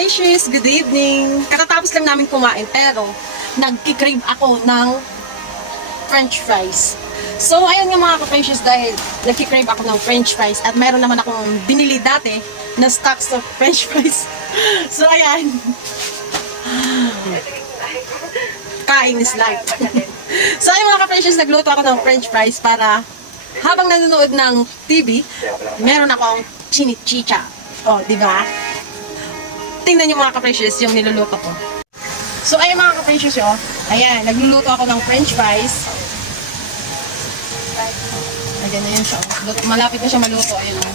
ka-precious, good evening. Katatapos lang namin kumain pero nagki-crave ako ng french fries. So ayun nga mga ka-precious, dahil nagki-crave ako ng french fries at meron naman akong binili dati na stocks of french fries. So ayan. Kain is life. So ayun mga ka-precious, nagluto ako ng french fries para habang nanonood ng TV, meron akong chinichicha. O, di ba? Tingnan niyo mga ka-precious yung niluluto ko. So, ayun mga ka-precious, oh. Ayan, nagluluto ako ng french fries. Ayan na yun siya. Malapit na siya maluto. Ayun, oh.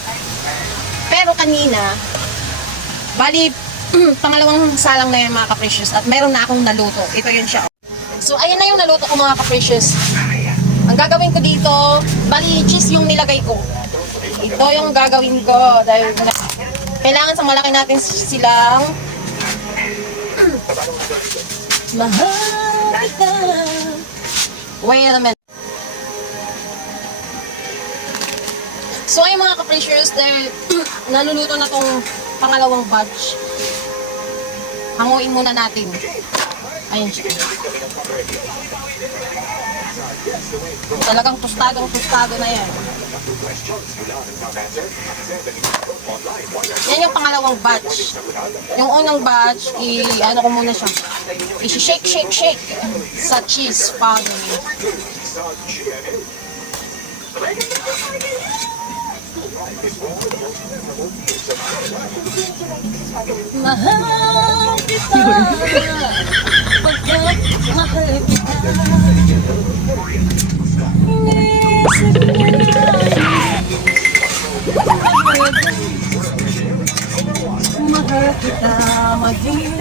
Pero kanina, bali, pangalawang salang na yan mga ka-precious at meron na akong naluto. Ito yun siya. So, ayun na yung naluto ko mga ka-precious. Ang gagawin ko dito, bali, cheese yung nilagay ko. Ito yung gagawin ko dahil kailangan sa malaki natin silang mahal kita. Wait a minute. So ay mga ka-precious, dahil naluluto na tong pangalawang batch, hanguin muna natin. Ayun siya. Talagang tostado na yan. Yan yung pangalawang batch. Yung unang batch, ano ko muna siya. I-shake sa cheese powder. Mahal kita, pagkat mahal kita. Mahal kita maging.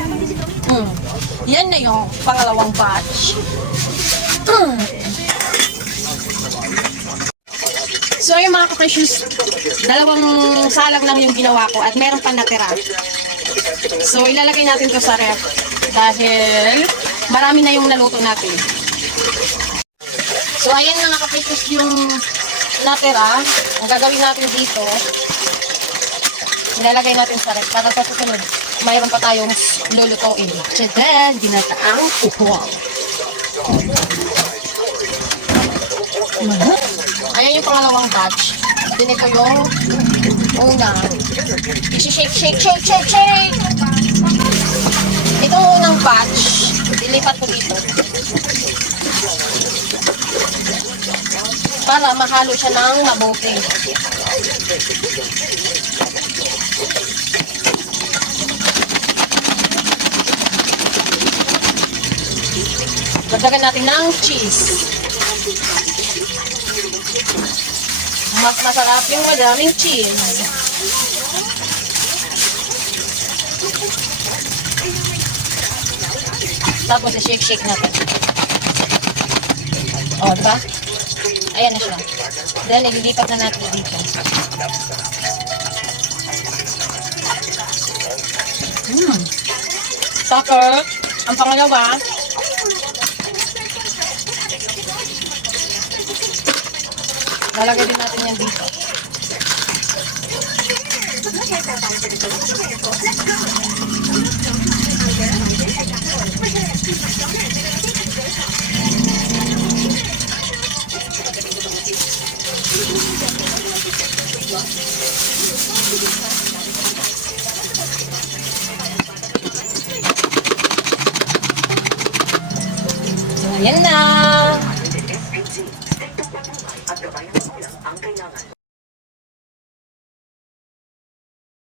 Yan na yung pangalawang batch. So yung mga ka-precious, dalawang salang lang yung ginawa ko at meron pa natira. So ilalagay natin to sa ref dahil marami na yung naluto natin. So ayan mga ka-precious yung natira. Ang gagawin natin dito, ilalagay natin sa ref para sa susunod mayroon pa tayong lulutuin. Tadaan, ginataang uhuwang. Ayan yung pangalawang batch. Then ito yung una. I-shake. Itong unang batch, dilipat ko dito. Para mahalo siya ng mabuti. Dagdagan natin ng cheese. Mas masarap yung madaming cheese. Tapos i-shake natin. O, diba? Ayan na siya. Then, ililipat na natin dito. Tapos, ang pangalawa, lalagay din natin yan dito. So, ayan na.